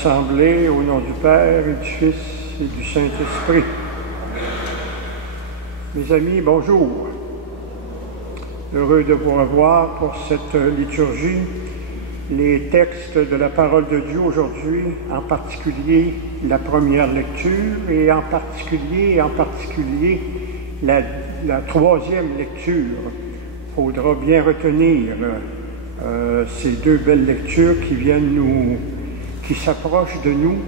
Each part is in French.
assemblée au nom du Père et du Fils et du Saint-Esprit. Mes amis, bonjour. Heureux de vous revoir pour cette liturgie. Les textes de la parole de Dieu aujourd'hui, en particulier la première lecture et en particulier la troisième lecture. Il faudra bien retenir ces deux belles lectures qui s'approchent de nous,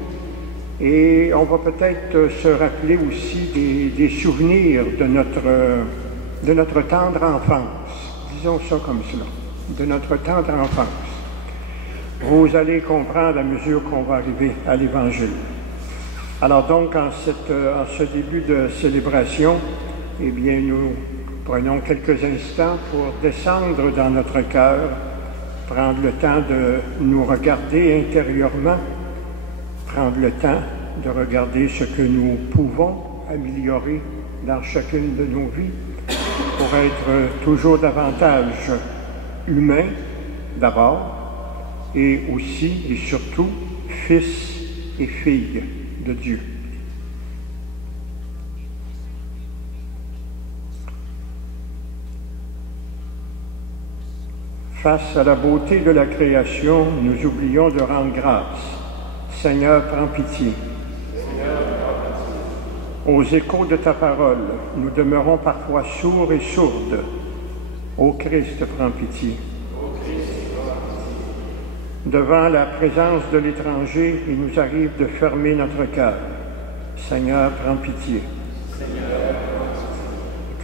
et on va peut-être se rappeler aussi des souvenirs de notre tendre enfance. Disons ça comme cela, de notre tendre enfance. Vous allez comprendre à mesure qu'on va arriver à l'Évangile. Alors donc, en ce début de célébration, eh bien, nous prenons quelques instants pour descendre dans notre cœur, prendre le temps de nous regarder intérieurement, prendre le temps de regarder ce que nous pouvons améliorer dans chacune de nos vies pour être toujours davantage humains d'abord, et aussi et surtout fils et filles de Dieu. Face à la beauté de la création, nous oublions de rendre grâce. Seigneur, prends pitié. Aux échos de ta parole, nous demeurons parfois sourds et sourdes. Ô Christ, prends pitié. Devant la présence de l'étranger, il nous arrive de fermer notre cœur. Seigneur, prends pitié.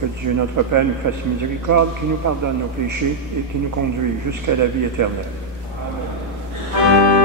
Que Dieu notre Père nous fasse miséricorde, qu'il nous pardonne nos péchés et qu'il nous conduise jusqu'à la vie éternelle. Amen.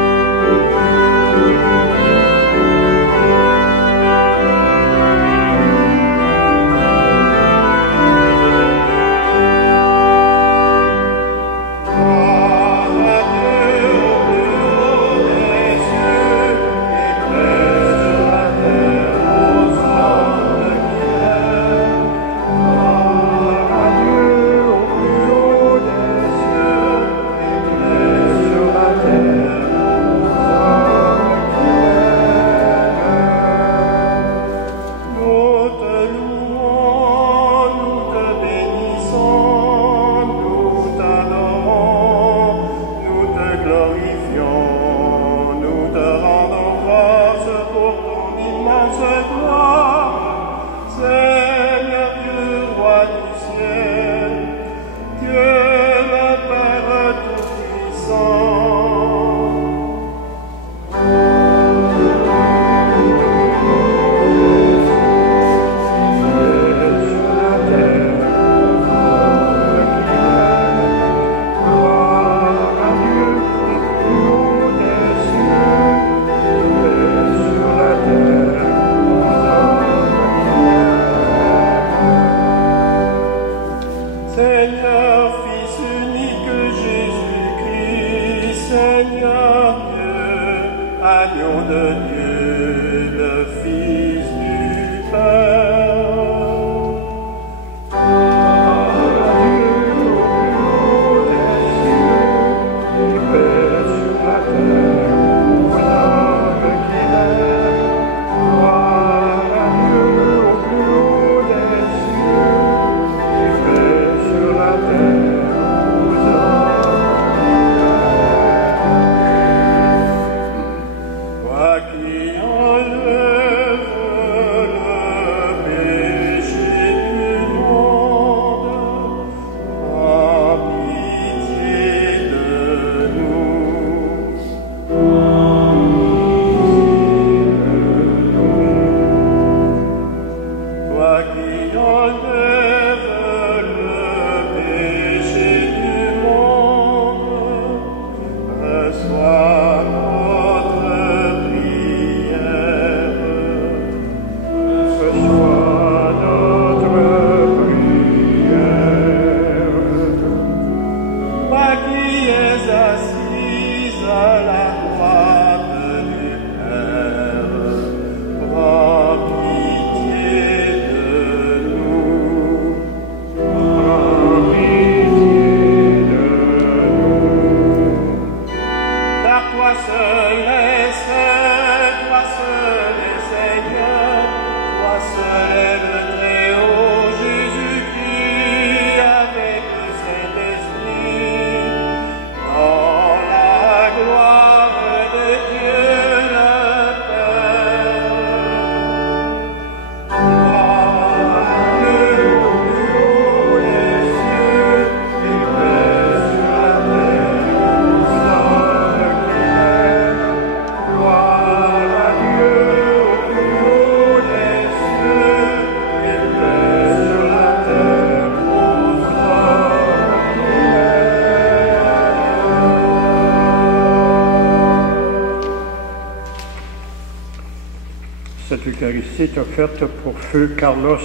Cette Eucharistie est offerte pour feu Carlos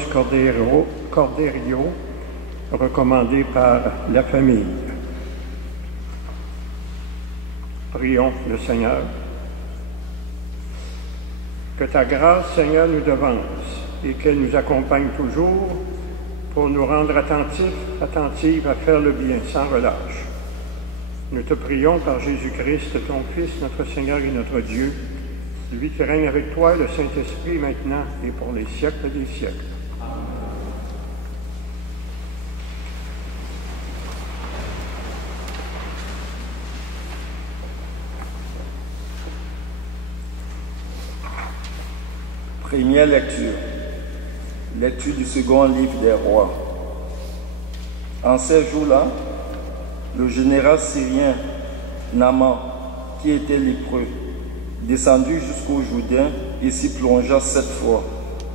Corderio, recommandé par la famille. Prions le Seigneur. Que ta grâce, Seigneur, nous devance et qu'elle nous accompagne toujours pour nous rendre attentifs à faire le bien sans relâche. Nous te prions par Jésus-Christ, ton Fils, notre Seigneur et notre Dieu, lui qui règne avec toi et le Saint-Esprit maintenant et pour les siècles des siècles. Première lecture. Lecture du second livre des rois. En ces jours-là, le général syrien Naaman, qui était lépreux, descendit jusqu'au Jourdain et s'y plongea 7 fois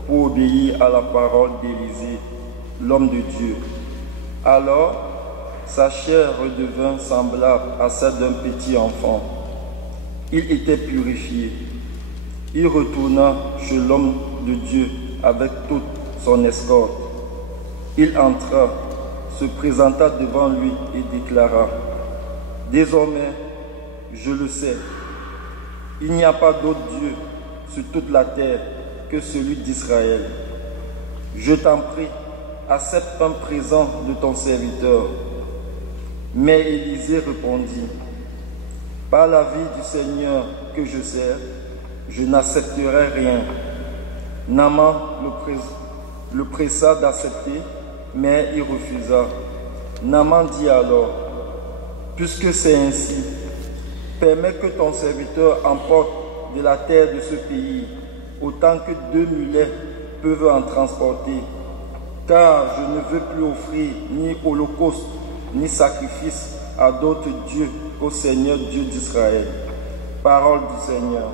pour obéir à la parole d'Élisée, l'homme de Dieu. Alors, sa chair redevint semblable à celle d'un petit enfant. Il était purifié. Il retourna chez l'homme de Dieu avec toute son escorte. Il entra, se présenta devant lui et déclara: « Désormais, je le sais, il n'y a pas d'autre Dieu sur toute la terre que celui d'Israël. Je t'en prie, accepte un présent de ton serviteur. » Mais Élisée répondit: « Par la vie du Seigneur que je sers, je n'accepterai rien. » Naaman le pressa d'accepter, mais il refusa. Naaman dit alors: « Puisque c'est ainsi, permets que ton serviteur emporte de la terre de ce pays, autant que 2 mulets peuvent en transporter, car je ne veux plus offrir ni holocauste, ni sacrifice à d'autres dieux qu'au Seigneur Dieu d'Israël. » Parole du Seigneur.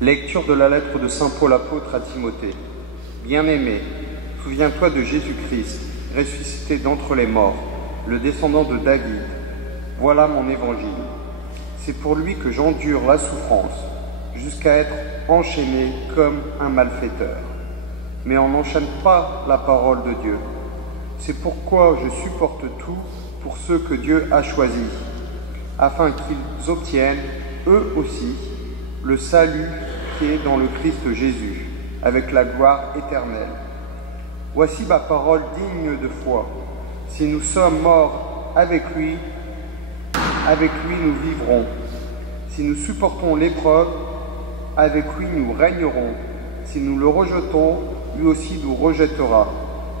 Lecture de la lettre de saint Paul apôtre à Timothée. Bien-aimé, souviens-toi de Jésus-Christ, ressuscité d'entre les morts, le descendant de David. Voilà mon évangile. C'est pour lui que j'endure la souffrance, jusqu'à être enchaîné comme un malfaiteur. Mais on n'enchaîne pas la parole de Dieu. C'est pourquoi je supporte tout pour ceux que Dieu a choisis, afin qu'ils obtiennent, eux aussi, le salut qui est dans le Christ Jésus, avec la gloire éternelle. Voici ma parole digne de foi. Si nous sommes morts avec lui nous vivrons. Si nous supportons l'épreuve, avec lui nous régnerons. Si nous le rejetons, lui aussi nous rejettera.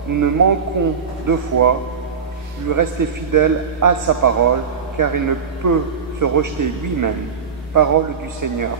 Nous ne manquons de foi, lui rester fidèle à sa parole, car il ne peut se rejeter lui-même. Parole du Seigneur.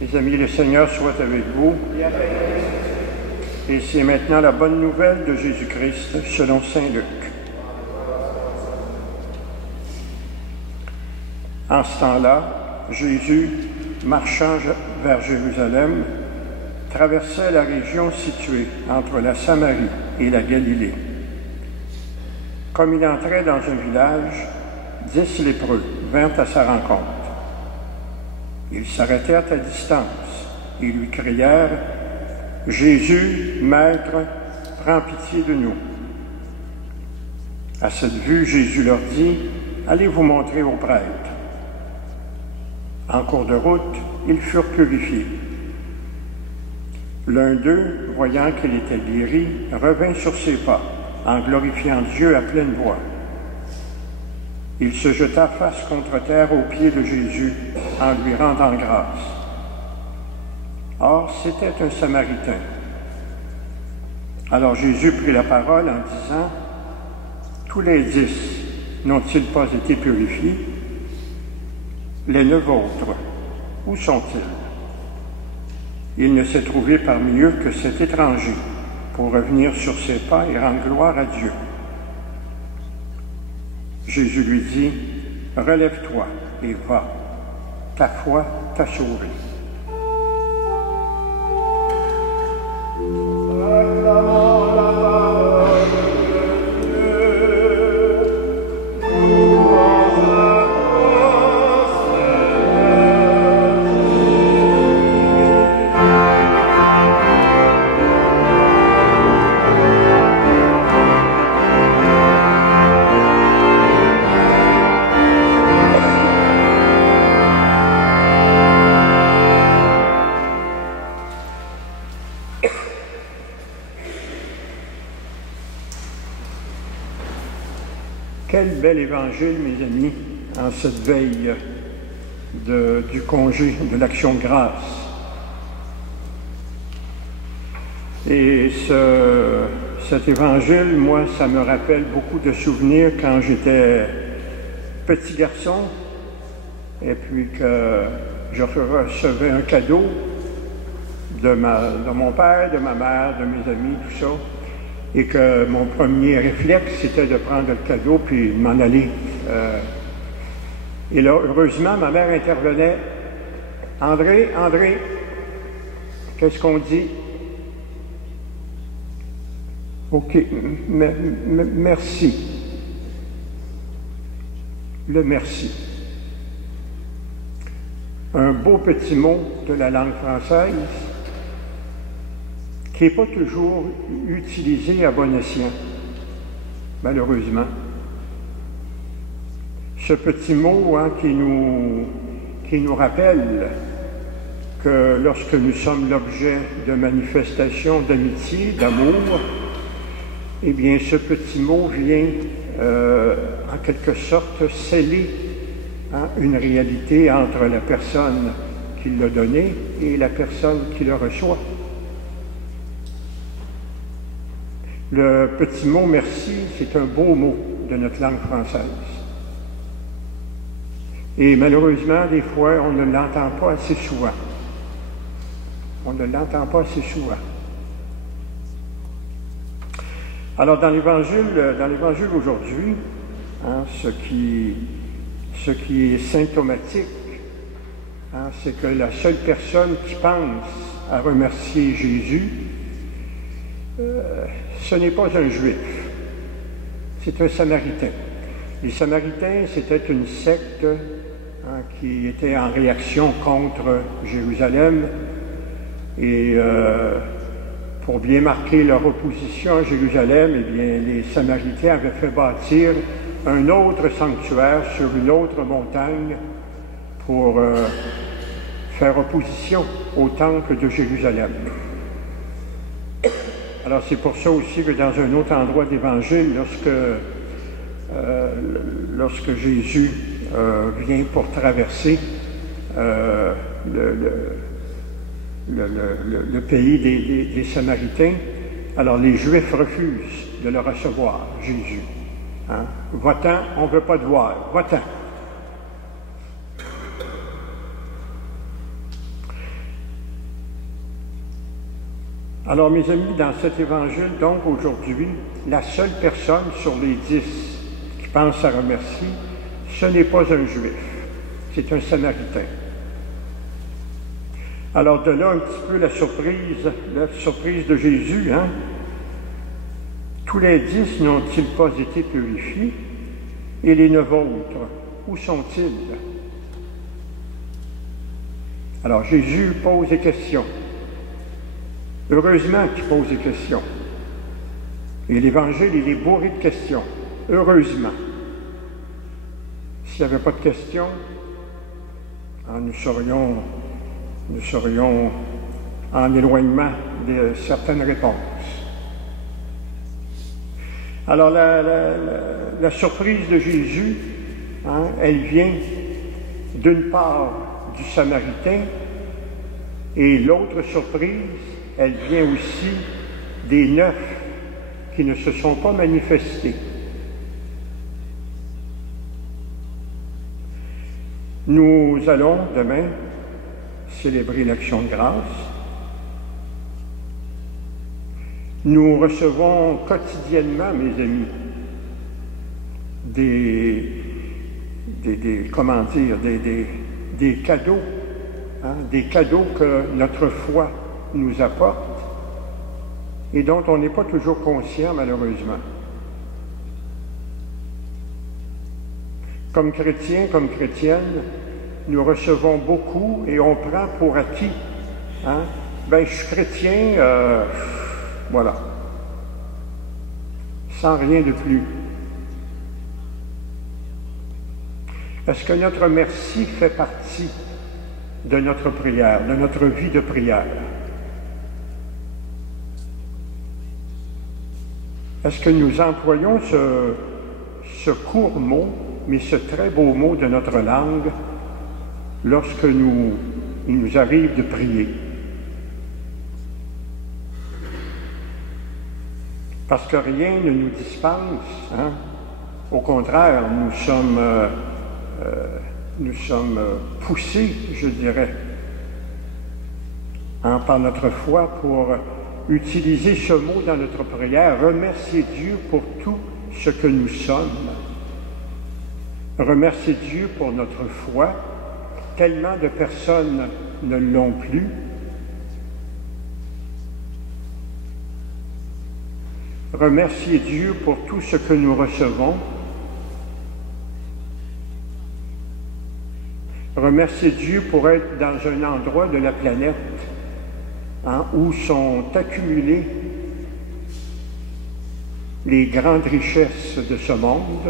Mes amis, le Seigneur soit avec vous. Et c'est maintenant la bonne nouvelle de Jésus-Christ selon saint Luc. En ce temps-là, Jésus, marchant vers Jérusalem, traversait la région située entre la Samarie et la Galilée. Comme il entrait dans un village, 10 lépreux vinrent à sa rencontre. Ils s'arrêtèrent à distance et lui crièrent « Jésus, Maître, prends pitié de nous. » À cette vue, Jésus leur dit « Allez vous montrer aux prêtres. » En cours de route, ils furent purifiés. L'un d'eux, voyant qu'il était guéri, revint sur ses pas, en glorifiant Dieu à pleine voix. Il se jeta face contre terre aux pieds de Jésus en lui rendant grâce. Or, c'était un Samaritain. Alors Jésus prit la parole en disant « Tous les 10 n'ont-ils pas été purifiés? Les 9 autres, où sont-ils? Il ne s'est trouvé parmi eux que cet étranger pour revenir sur ses pas et rendre gloire à Dieu. » Jésus lui dit, « Relève-toi et va, ta foi t'a sauvé. » Acclamons la parole de Dieu. Louange à toi, Quel bel évangile, mes amis, en cette veille du congé de l'Action de grâce. Et cet évangile, moi, ça me rappelle beaucoup de souvenirs quand j'étais petit garçon et puis que je recevais un cadeau de mon père, de ma mère, de mes amis, tout ça. Et que mon premier réflexe, c'était de prendre le cadeau puis de m'en aller. Et là, heureusement, ma mère intervenait. « André, qu'est-ce qu'on dit? » OK, merci. Le merci. Un beau petit mot de la langue française qui n'est pas toujours utilisé à bon escient, malheureusement. Ce petit mot qui nous rappelle que lorsque nous sommes l'objet de manifestations d'amitié, d'amour, eh bien, ce petit mot vient, en quelque sorte, sceller une réalité entre la personne qui l'a donné et la personne qui le reçoit. Le petit mot « merci », c'est un beau mot de notre langue française. Et malheureusement, des fois, on ne l'entend pas assez souvent. On ne l'entend pas assez souvent. Alors, dans l'Évangile aujourd'hui, ce qui est symptomatique, c'est que la seule personne qui pense à remercier Jésus, ce n'est pas un Juif, c'est un Samaritain. Les Samaritains, c'était une secte qui était en réaction contre Jérusalem et pour bien marquer leur opposition à Jérusalem, eh bien, les Samaritains avaient fait bâtir un autre sanctuaire sur une autre montagne pour faire opposition au temple de Jérusalem. Alors c'est pour ça aussi que dans un autre endroit de l'Évangile, lorsque Jésus vient pour traverser le pays des Samaritains, alors les Juifs refusent de le recevoir, Jésus. Va-t'en, on ne veut pas te voir, va-t'en. Alors, mes amis, dans cet évangile, donc, aujourd'hui, la seule personne sur les 10 qui pense à remercier, ce n'est pas un Juif, c'est un Samaritain. Alors, de là, un petit peu la surprise de Jésus, Tous les 10 n'ont-ils pas été purifiés? Et les 9 autres, où sont-ils? Alors, Jésus pose des questions. Heureusement qu'il pose des questions. Et l'Évangile, il est bourré de questions. Heureusement. S'il n'y avait pas de questions, nous serions en éloignement de certaines réponses. Alors, la surprise de Jésus, elle vient d'une part du Samaritain, et l'autre surprise, elle vient aussi des 9 qui ne se sont pas manifestés. Nous allons demain célébrer l'Action de grâce. Nous recevons quotidiennement, mes amis, des cadeaux, des cadeaux que notre foi nous apporte et dont on n'est pas toujours conscient, malheureusement. Comme chrétiens, comme chrétiennes, nous recevons beaucoup et on prend pour acquis. Je suis chrétien, voilà. Sans rien de plus. Est-ce que notre merci fait partie de notre prière, de notre vie de prière? Est-ce que nous employons ce court mot, mais ce très beau mot de notre langue, lorsque il nous arrive de prier? Parce que rien ne nous dispense, Au contraire, nous sommes poussés, je dirais, par notre foi pour utiliser ce mot dans notre prière, remercier Dieu pour tout ce que nous sommes, remercier Dieu pour notre foi. Tellement de personnes ne l'ont plus. remercier Dieu pour tout ce que nous recevons, remercier Dieu pour être dans un endroit de la planète où sont accumulées les grandes richesses de ce monde.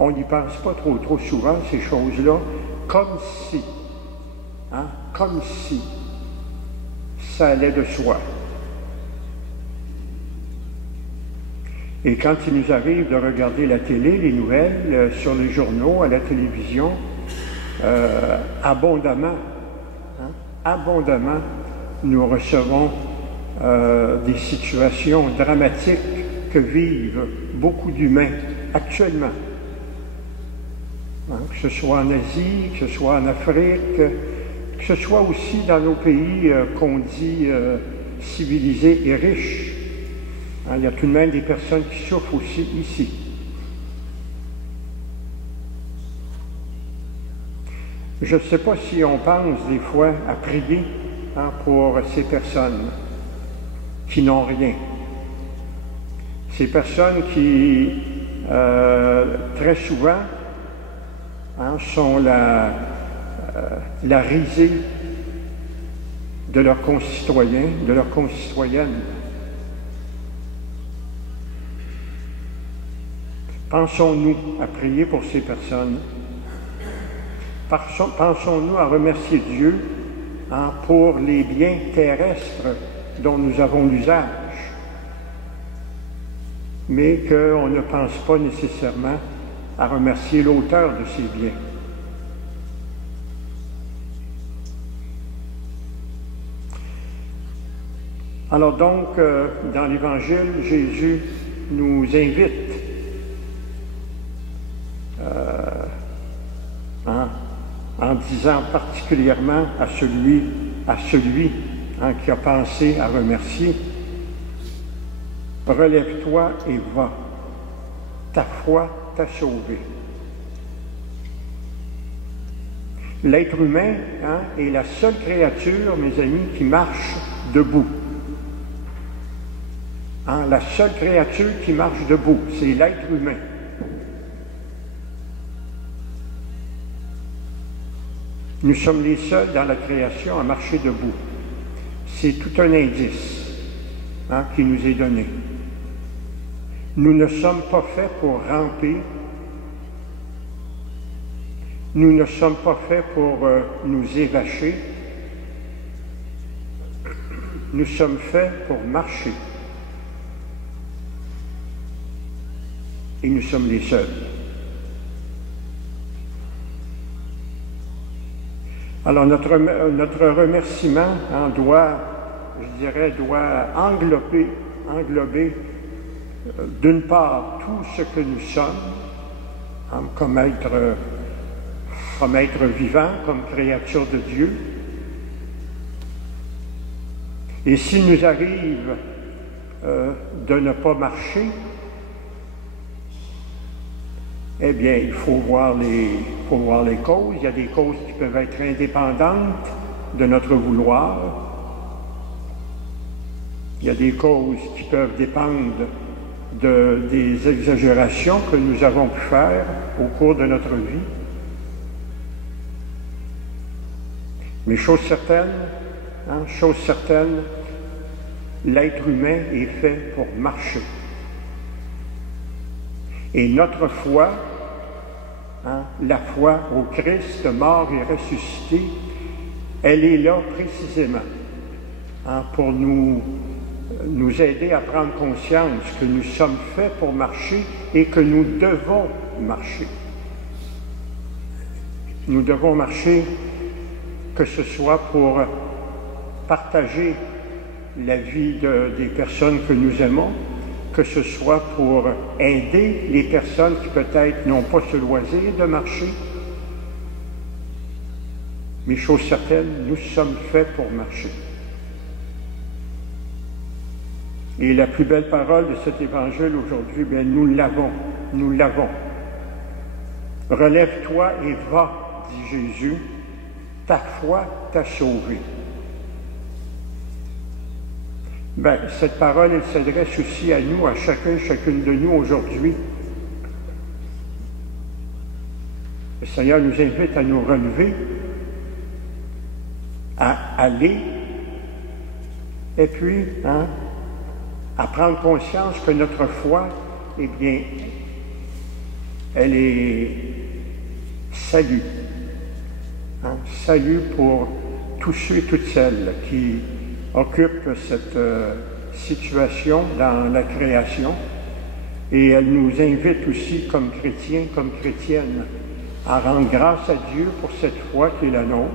On n'y pense pas trop souvent, ces choses-là, comme si ça allait de soi. Et quand il nous arrive de regarder la télé, les nouvelles, sur les journaux, à la télévision, abondamment, nous recevons des situations dramatiques que vivent beaucoup d'humains actuellement. Que ce soit en Asie, que ce soit en Afrique, que ce soit aussi dans nos pays qu'on dit civilisés et riches. Il y a tout de même des personnes qui souffrent aussi ici. Je ne sais pas si on pense des fois à prier pour ces personnes qui n'ont rien. Ces personnes qui, très souvent, sont la risée de leurs concitoyens, de leurs concitoyennes. Pensons-nous à prier pour ces personnes? Pensons-nous à remercier Dieu pour les biens terrestres dont nous avons l'usage, mais qu'on ne pense pas nécessairement à remercier l'auteur de ces biens. Alors donc, dans l'Évangile, Jésus nous invite en disant particulièrement à celui qui a pensé à remercier, « Relève-toi et va, ta foi t'a sauvé. » L'être humain est la seule créature, mes amis, qui marche debout. La seule créature qui marche debout, c'est l'être humain. Nous sommes les seuls dans la création à marcher debout. C'est tout un indice qui nous est donné. Nous ne sommes pas faits pour ramper. Nous ne sommes pas faits pour nous évacher. Nous sommes faits pour marcher. Et nous sommes les seuls. Alors notre remerciement doit englober d'une part tout ce que nous sommes, comme être vivant, comme créature de Dieu. Et s'il nous arrive de ne pas marcher, eh bien, il faut voir les causes. Il y a des causes qui peuvent être indépendantes de notre vouloir. Il y a des causes qui peuvent dépendre des exagérations que nous avons pu faire au cours de notre vie. Mais chose certaine, l'être humain est fait pour marcher. Et notre foi, la foi au Christ mort et ressuscité, elle est là précisément pour nous aider à prendre conscience que nous sommes faits pour marcher et que nous devons marcher. Nous devons marcher, que ce soit pour partager la vie des personnes que nous aimons, que ce soit pour aider les personnes qui peut-être n'ont pas ce loisir de marcher. Mais chose certaine, nous sommes faits pour marcher. Et la plus belle parole de cet évangile aujourd'hui, bien, nous l'avons. Relève-toi et va, dit Jésus, ta foi t'a sauvé. Ben, cette parole, elle s'adresse aussi à nous, à chacun, chacune de nous aujourd'hui. Le Seigneur nous invite à nous relever, à aller, et puis, à prendre conscience que notre foi, eh bien, elle est salut. Salut pour tous ceux et toutes celles qui occupent cette situation dans la création. Et elle nous invite aussi, comme chrétiens, comme chrétiennes, à rendre grâce à Dieu pour cette foi qui est la nôtre.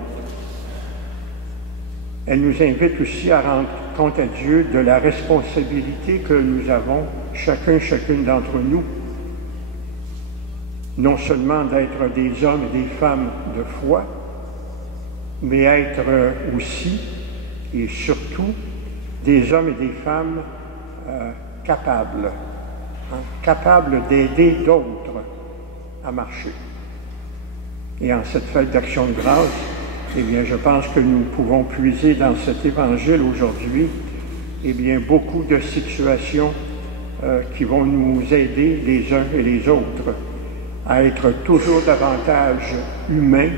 Elle nous invite aussi à rendre compte à Dieu de la responsabilité que nous avons, chacune d'entre nous, non seulement d'être des hommes et des femmes de foi, mais être aussi et surtout des hommes et des femmes capables d'aider d'autres à marcher. Et en cette fête d'action de grâce, eh bien, je pense que nous pouvons puiser dans cet évangile aujourd'hui, eh bien, beaucoup de situations qui vont nous aider les uns et les autres à être toujours davantage humains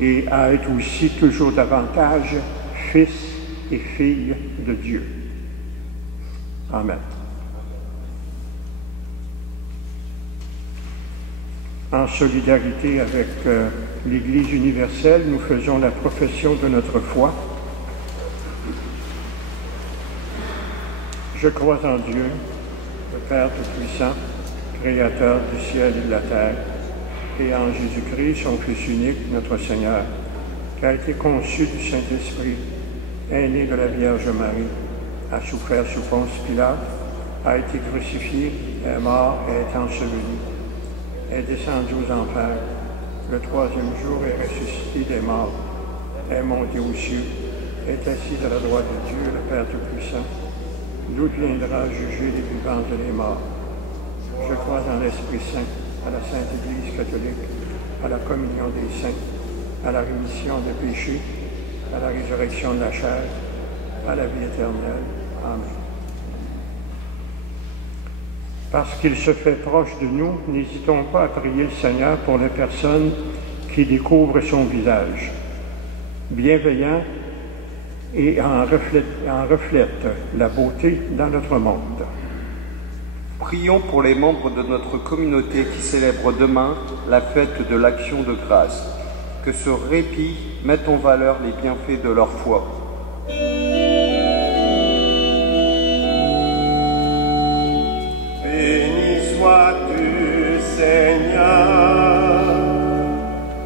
et à être aussi toujours davantage fils et filles de Dieu. Amen. En solidarité avec l'Église universelle, nous faisons la profession de notre foi. Je crois en Dieu, le Père Tout-Puissant, Créateur du ciel et de la terre, et en Jésus-Christ, son Fils unique, notre Seigneur, qui a été conçu du Saint-Esprit, est né de la Vierge Marie, a souffert sous Ponce Pilate, a été crucifié, est mort et est enseveli, est descendu aux enfers, le troisième jour est ressuscité des morts, est monté aux cieux, est assis à la droite de Dieu, le Père Tout-Puissant, d'où viendra juger les vivants et les morts. Je crois en l'Esprit Saint, à la Sainte Église catholique, à la communion des saints, à la rémission des péchés, à la résurrection de la chair, à la vie éternelle. Amen. Parce qu'il se fait proche de nous, n'hésitons pas à prier le Seigneur pour les personnes qui découvrent son visage, bienveillant et en reflète la beauté dans notre monde. Prions pour les membres de notre communauté qui célèbrent demain la fête de l'Action de grâce. Que ce répit mette en valeur les bienfaits de leur foi. Béni sois-tu, Seigneur.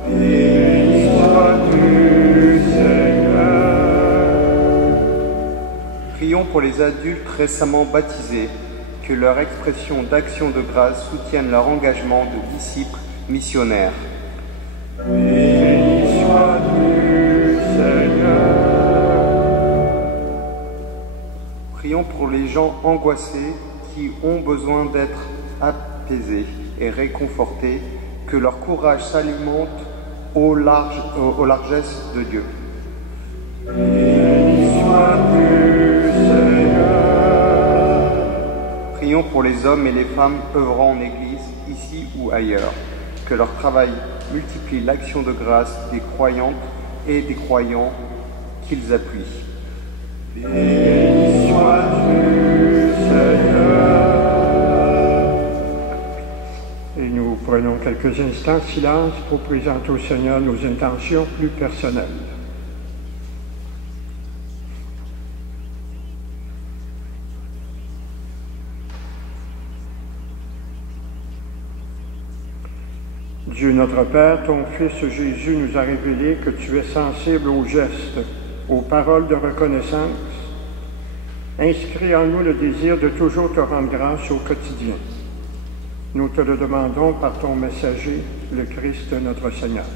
Béni sois-tu, Seigneur. Prions pour les adultes récemment baptisés, que leur expression d'action de grâce soutienne leur engagement de disciples missionnaires. Béni sois-tu, Seigneur. Prions pour les gens angoissés qui ont besoin d'être apaisés et réconfortés, que leur courage s'alimente aux largesses de Dieu. Béni sois-tu, Seigneur. Prions pour les hommes et les femmes œuvrant en Église, ici ou ailleurs, que leur travail multiplie l'action de grâce des croyantes et des croyants qu'ils appuient. Béni sois-tu, Seigneur. Et nous prenons quelques instants de silence pour présenter au Seigneur nos intentions plus personnelles. Dieu notre Père, ton Fils Jésus nous a révélé que tu es sensible aux gestes, aux paroles de reconnaissance. Inscris en nous le désir de toujours te rendre grâce au quotidien. Nous te le demandons par ton messager, le Christ notre Seigneur.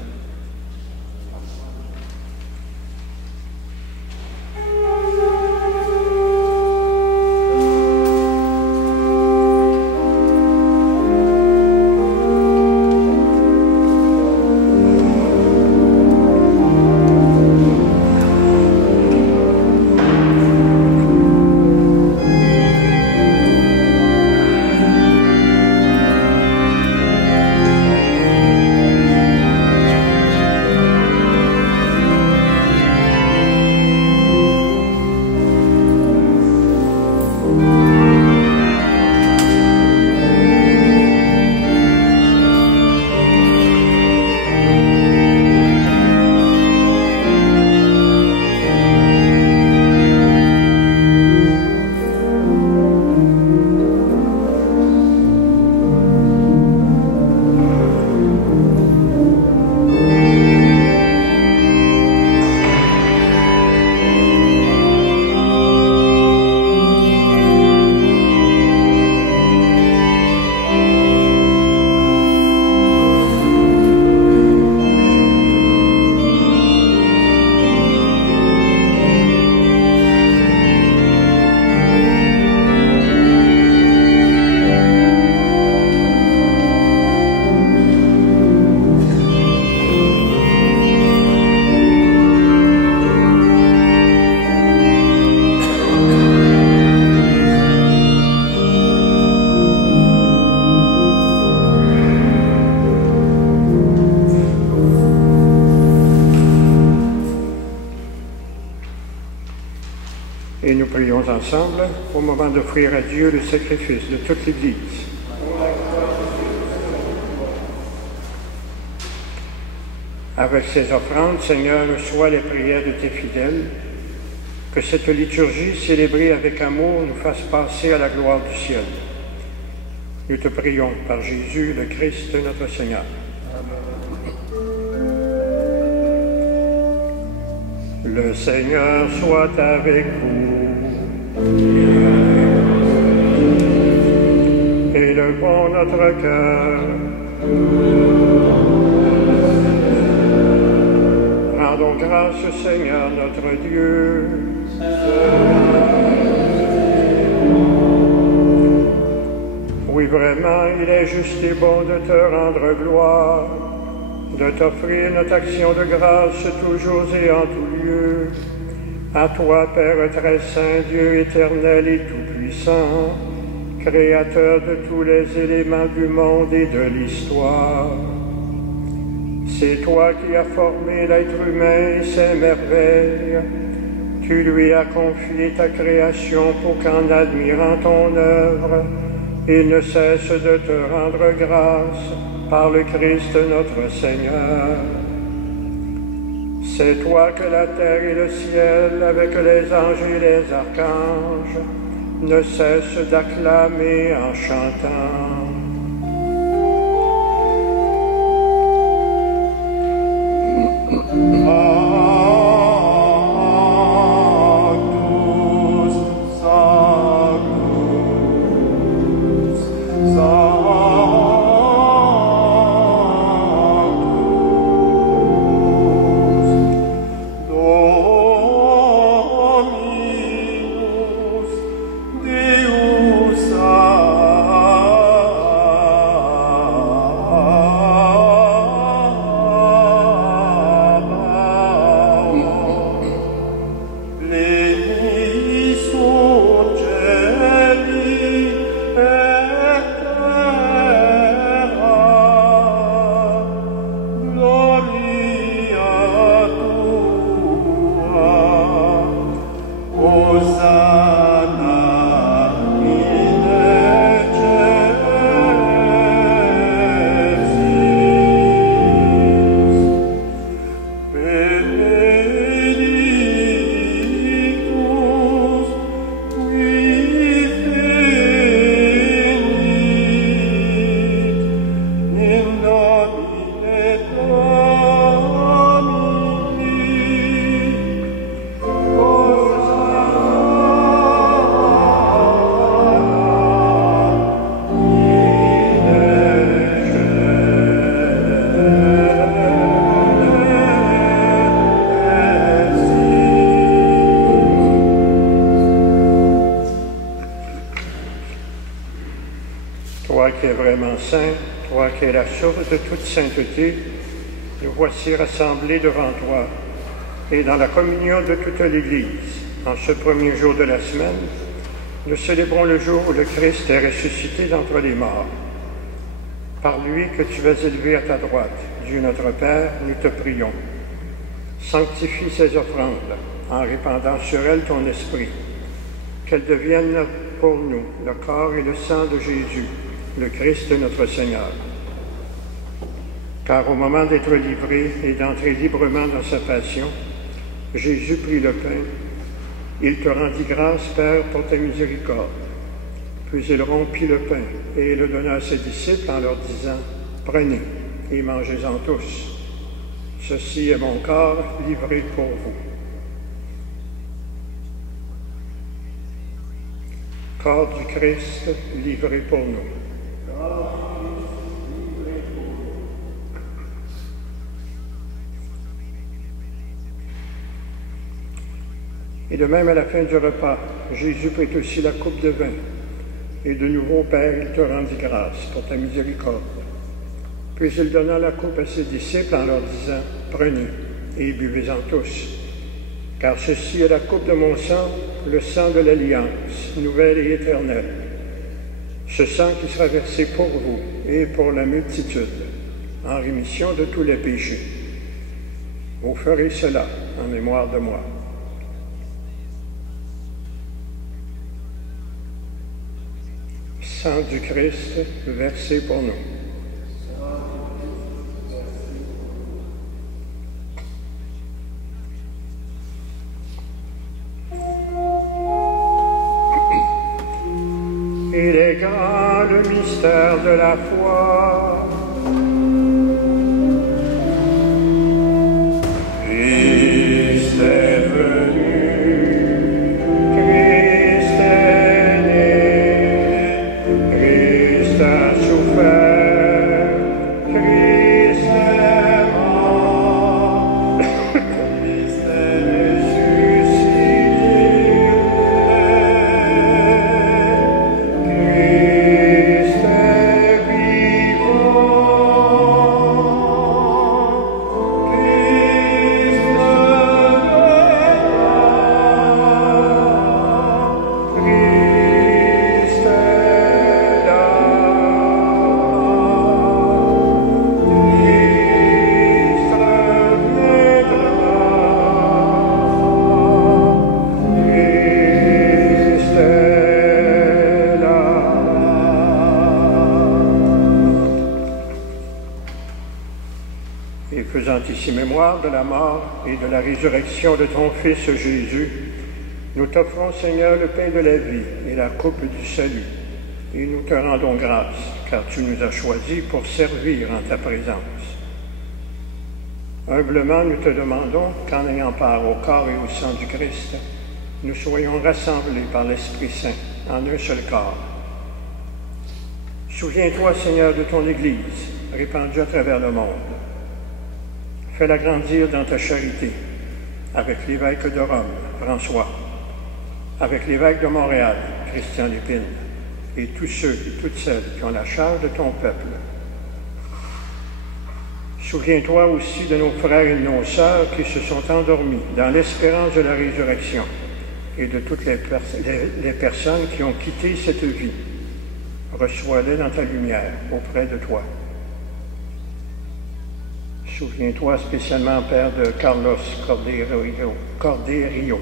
Et nous prions ensemble au moment d'offrir à Dieu le sacrifice de toute l'Église. Avec ces offrandes, Seigneur, reçois les prières de tes fidèles, que cette liturgie célébrée avec amour nous fasse passer à la gloire du ciel. Nous te prions par Jésus, le Christ, notre Seigneur. Le Seigneur soit avec vous. Élevons notre cœur. Rendons grâce au Seigneur notre Dieu. Oui, vraiment, il est juste et bon de te rendre gloire, de t'offrir notre action de grâce toujours et en tout lieu. À toi, Père très saint, Dieu éternel et tout-puissant, Créateur de tous les éléments du monde et de l'histoire. C'est toi qui as formé l'être humain et ses merveilles. Tu lui as confié ta création pour qu'en admirant ton œuvre, il ne cesse de te rendre grâce par le Christ notre Seigneur. C'est toi que la terre et le ciel, avec les anges et les archanges, ne cessent d'acclamer en chantant. Saint, toi qui es la source de toute sainteté, nous voici rassemblés devant toi et dans la communion de toute l'Église. En ce premier jour de la semaine, nous célébrons le jour où le Christ est ressuscité d'entre les morts. Par lui que tu vas élever à ta droite, Dieu notre Père, nous te prions. Sanctifie ces offrandes en répandant sur elles ton esprit, qu'elles deviennent pour nous le corps et le sang de Jésus, le Christ notre Seigneur. Car au moment d'être livré et d'entrer librement dans sa passion, Jésus prit le pain. Il te rendit grâce, Père, pour ta miséricorde. Puis il rompit le pain et le donna à ses disciples en leur disant, « Prenez et mangez-en tous. Ceci est mon corps livré pour vous. » Corps du Christ livré pour nous. Et de même à la fin du repas, Jésus prit aussi la coupe de vin. Et de nouveau, Père, il te rendit grâce pour ta miséricorde. Puis il donna la coupe à ses disciples en leur disant, « Prenez et buvez-en tous, car ceci est la coupe de mon sang, le sang de l'Alliance, nouvelle et éternelle. Ce sang qui sera versé pour vous et pour la multitude, en rémission de tous les péchés. Vous ferez cela en mémoire de moi. » Sang du Christ versé pour nous. Il est grand le mystère de la foi. Christ est venu, Christ est né, Christ a souffert, Christ est mort, Christ est ressuscité, Christ est vivant, Christ Et faisant ici mémoire de la mort et de la résurrection de ton Fils Jésus, nous t'offrons, Seigneur, le pain de la vie et la coupe du salut. Et nous te rendons grâce, car tu nous as choisis pour servir en ta présence. Humblement, nous te demandons qu'en ayant part au corps et au sang du Christ, nous soyons rassemblés par l'Esprit Saint en un seul corps. Souviens-toi, Seigneur, de ton Église, répandue à travers le monde. Fais-la grandir dans ta charité, avec l'évêque de Rome, François, avec l'évêque de Montréal, Christian Lépine, et tous ceux et toutes celles qui ont la charge de ton peuple. Souviens-toi aussi de nos frères et de nos sœurs qui se sont endormis dans l'espérance de la résurrection et de toutes les personnes qui ont quitté cette vie. Reçois-les dans ta lumière auprès de toi. Souviens-toi spécialement, Père, de Carlos Cordeiro.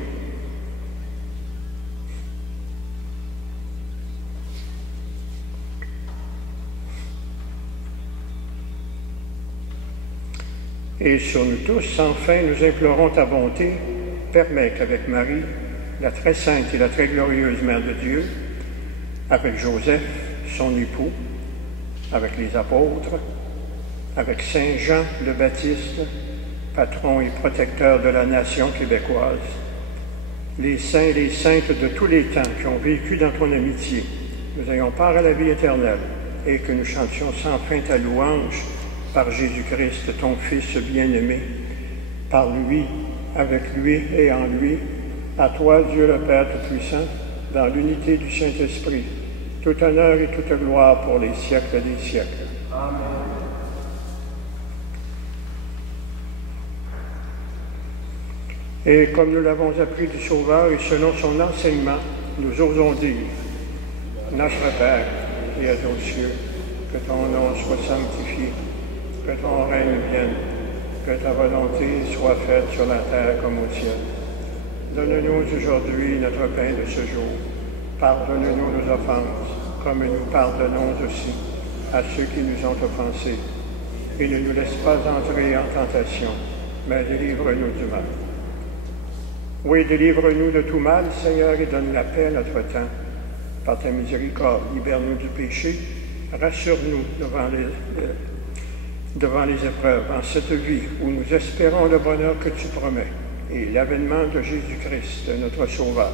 Et sur nous tous, enfin, nous implorons ta bonté. Permets qu'avec Marie, la très sainte et la très glorieuse Mère de Dieu, avec Joseph, son époux, avec les apôtres, avec Saint Jean le Baptiste, patron et protecteur de la nation québécoise, les saints et les saintes de tous les temps qui ont vécu dans ton amitié, nous ayons part à la vie éternelle et que nous chantions sans fin ta louange par Jésus-Christ, ton Fils bien-aimé, par lui, avec lui et en lui, à toi, Dieu le Père Tout-Puissant, dans l'unité du Saint-Esprit, tout honneur et toute gloire pour les siècles des siècles. Amen. Et comme nous l'avons appris du Sauveur et selon son enseignement, nous osons dire, Notre Père qui es aux cieux, que ton nom soit sanctifié, que ton règne vienne, que ta volonté soit faite sur la terre comme au ciel. Donne-nous aujourd'hui notre pain de ce jour. Pardonne-nous nos offenses, comme nous pardonnons aussi à ceux qui nous ont offensés. Et ne nous laisse pas entrer en tentation, mais délivre-nous du mal. Oui, délivre-nous de tout mal, Seigneur, et donne la paix à notre temps. Par ta miséricorde, libère-nous du péché, rassure-nous devant les épreuves, en cette vie où nous espérons le bonheur que tu promets, et l'avènement de Jésus-Christ, notre Sauveur.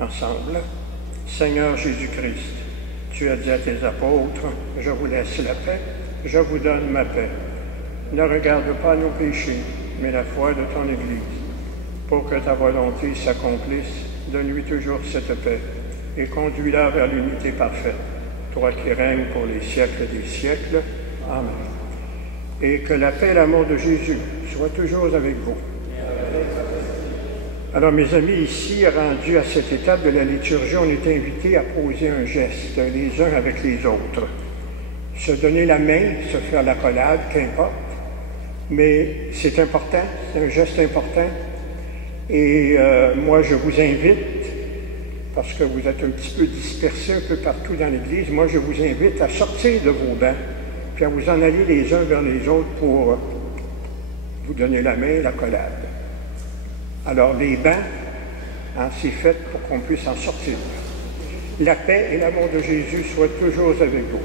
Ensemble, Seigneur Jésus-Christ, tu as dit à tes apôtres, je vous laisse la paix, je vous donne ma paix. Ne regarde pas nos péchés, mais la foi de ton Église. Pour que ta volonté s'accomplisse, donne-lui toujours cette paix et conduis-la vers l'unité parfaite, toi qui règnes pour les siècles des siècles. Amen. Et que la paix et l'amour de Jésus soient toujours avec vous. Alors, mes amis, ici, rendus à cette étape de la liturgie, on est invités à poser un geste les uns avec les autres. Se donner la main, se faire l'accolade, qu'importe, mais c'est important, c'est un geste important. Et moi, je vous invite, parce que vous êtes un petit peu dispersés un peu partout dans l'Église, moi, je vous invite à sortir de vos bancs, puis à vous en aller les uns vers les autres pour vous donner la main et l'accolade. Alors, les bancs, hein, c'est fait pour qu'on puisse en sortir. La paix et l'amour de Jésus soient toujours avec vous.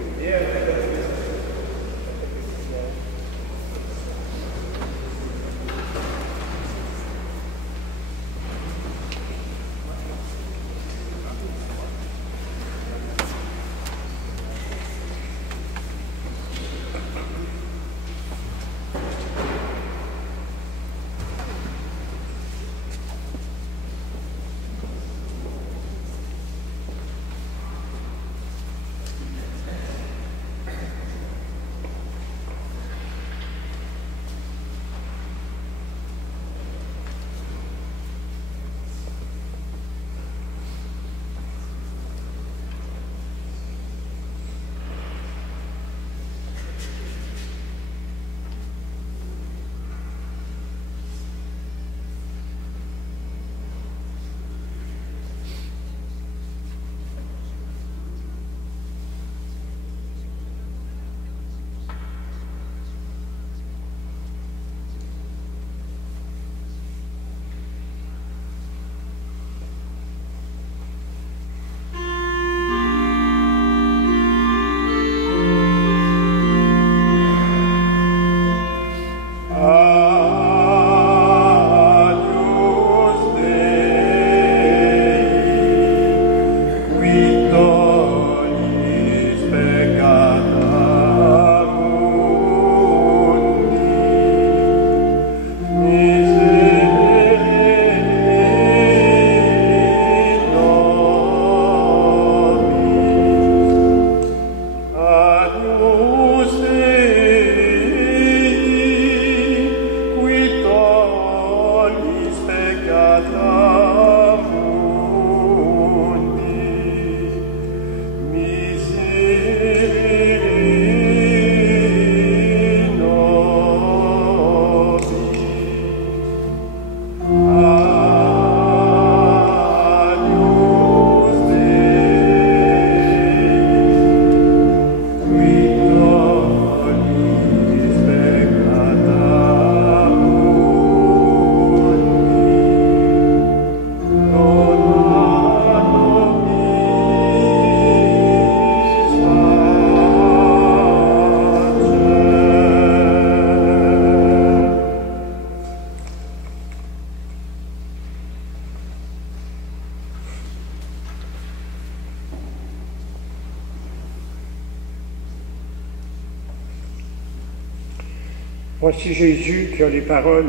Voici Jésus qui a les paroles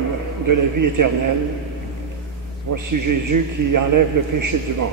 de la vie éternelle. Voici Jésus qui enlève le péché du monde.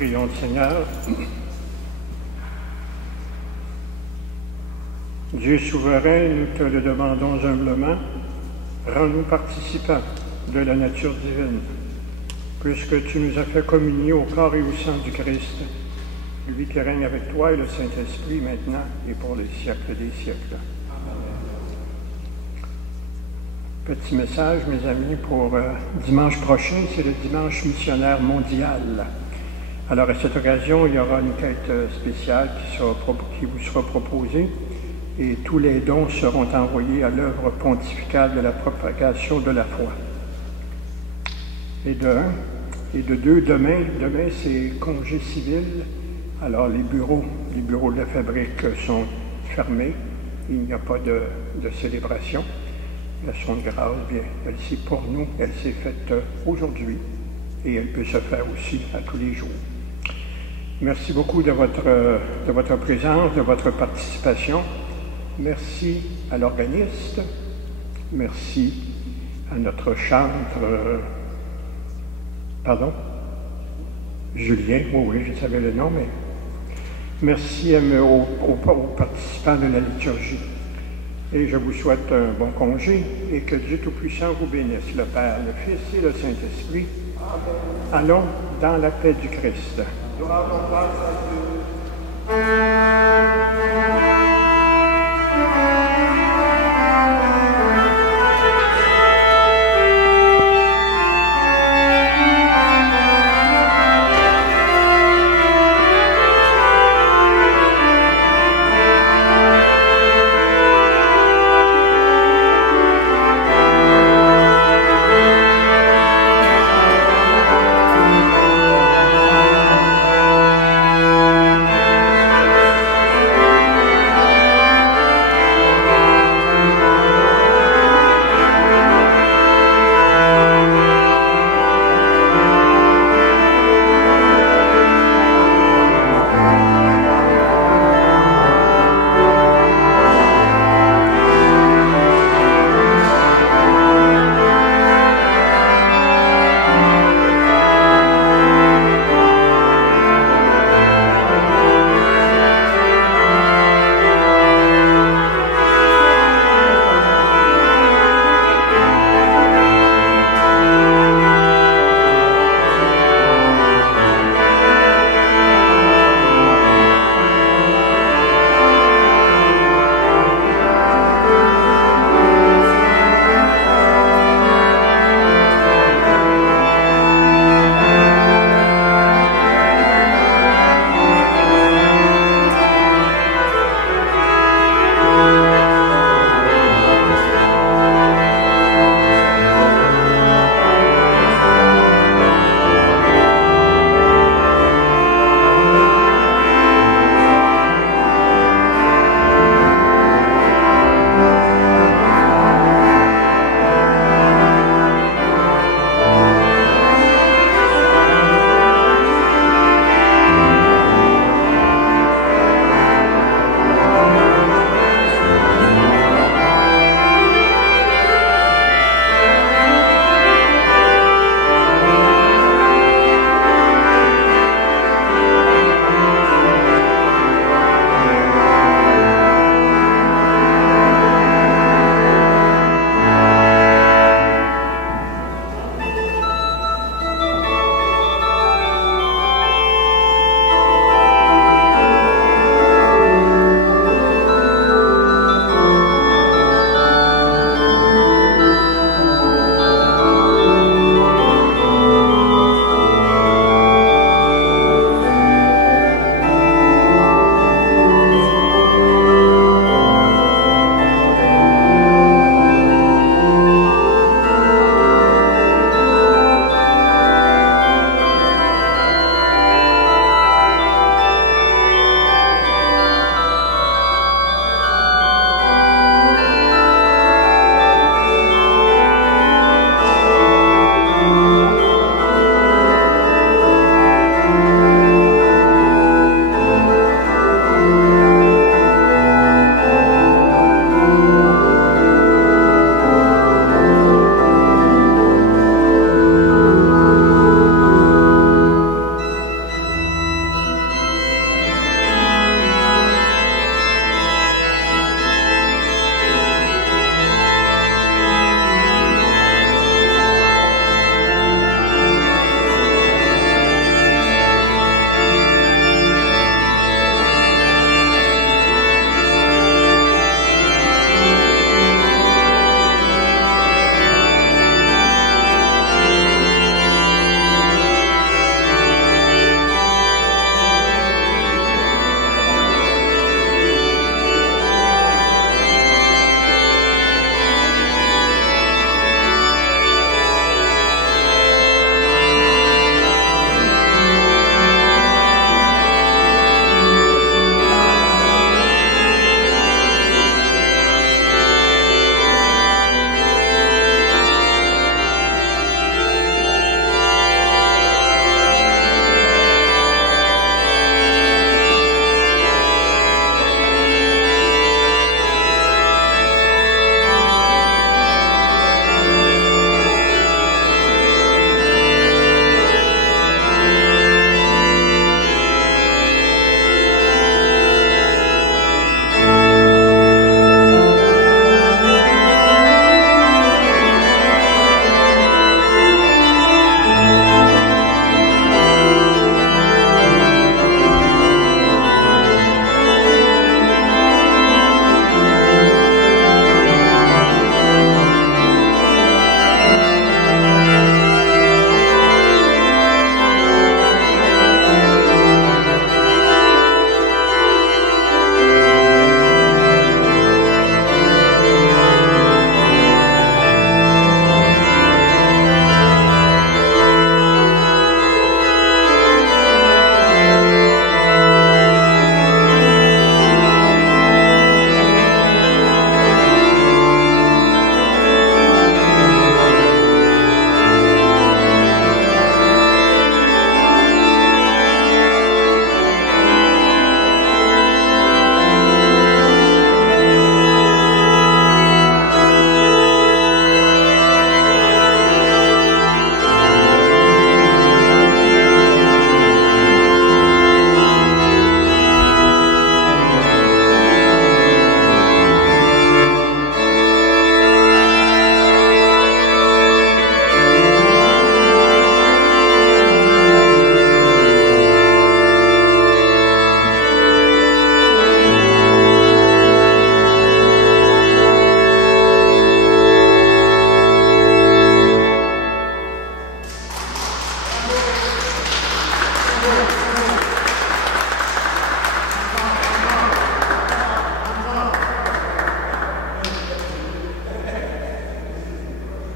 Prions le Seigneur. Dieu souverain, nous te le demandons humblement, rends-nous participants de la nature divine, puisque tu nous as fait communier au corps et au sang du Christ, lui qui règne avec toi et le Saint-Esprit maintenant et pour les siècles des siècles. Petit message, mes amis, pour dimanche prochain, c'est le dimanche missionnaire mondial. Alors, à cette occasion, il y aura une quête spéciale qui vous sera proposée et tous les dons seront envoyés à l'œuvre pontificale de la propagation de la foi. Et de deux, demain c'est congé civil. Alors, les bureaux de la fabrique sont fermés. Il n'y a pas de célébration. L'action de grâce, bien, elle pour nous, elle s'est faite aujourd'hui et elle peut se faire aussi à tous les jours. Merci beaucoup de votre présence, de votre participation. Merci à l'organiste. Merci à notre chantre. Julien, oui, je savais le nom, mais merci aux participants de la liturgie. Et je vous souhaite un bon congé et que Dieu Tout-Puissant vous bénisse, le Père, le Fils et le Saint-Esprit. Allons dans la paix du Christ. Gloire au Père, à Dieu.